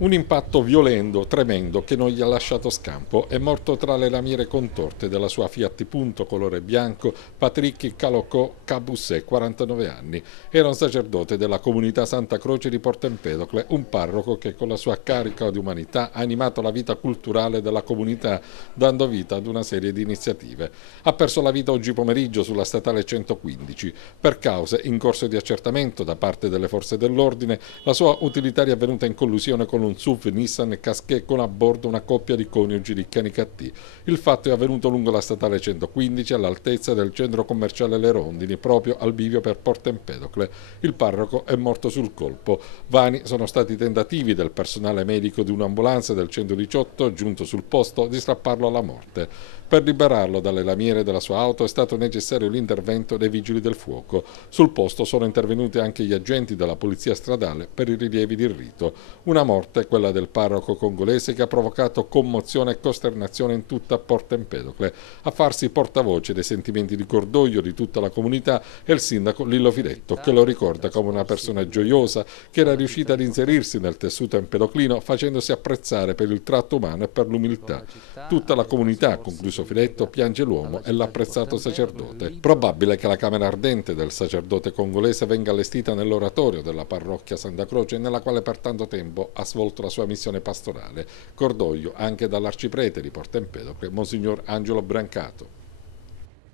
Un impatto violento, tremendo, che non gli ha lasciato scampo. È morto tra le lamiere contorte della sua Fiat Punto colore bianco Patrick Calocò Cabussè, 49 anni. Era un sacerdote della comunità Santa Croce di Porto Empedocle, un parroco che con la sua carica di umanità ha animato la vita culturale della comunità, dando vita ad una serie di iniziative. Ha perso la vita oggi pomeriggio sulla statale 115. Per cause in corso di accertamento da parte delle forze dell'ordine, la sua utilitaria è venuta in collusione con un SUV Nissan Qashqai con a bordo una coppia di coniugi di Canicattì. Il fatto è avvenuto lungo la statale 115 all'altezza del centro commerciale Le Rondini, proprio al bivio per Porto Empedocle. Il parroco è morto sul colpo. Vani sono stati tentativi del personale medico di un'ambulanza del 118 giunto sul posto di strapparlo alla morte. Per liberarlo dalle lamiere della sua auto è stato necessario l'intervento dei vigili del fuoco. Sul posto sono intervenuti anche gli agenti della polizia stradale per i rilievi di rito. Una morte, quella del parroco congolese, che ha provocato commozione e costernazione in tutta Porto Empedocle. A farsi portavoce dei sentimenti di cordoglio di tutta la comunità è il sindaco Lillo Filetto, che lo ricorda come una persona gioiosa che era riuscita ad inserirsi nel tessuto empedoclino facendosi apprezzare per il tratto umano e per l'umiltà. Tutta la comunità, concluso Filetto, piange l'uomo e l'apprezzato sacerdote. Probabile che la camera ardente del sacerdote congolese venga allestita nell'oratorio della parrocchia Santa Croce, nella quale per tanto tempo ha svolto la sua missione pastorale. Cordoglio anche dall'arciprete di Porto Empedocle, Monsignor Angelo Brancato.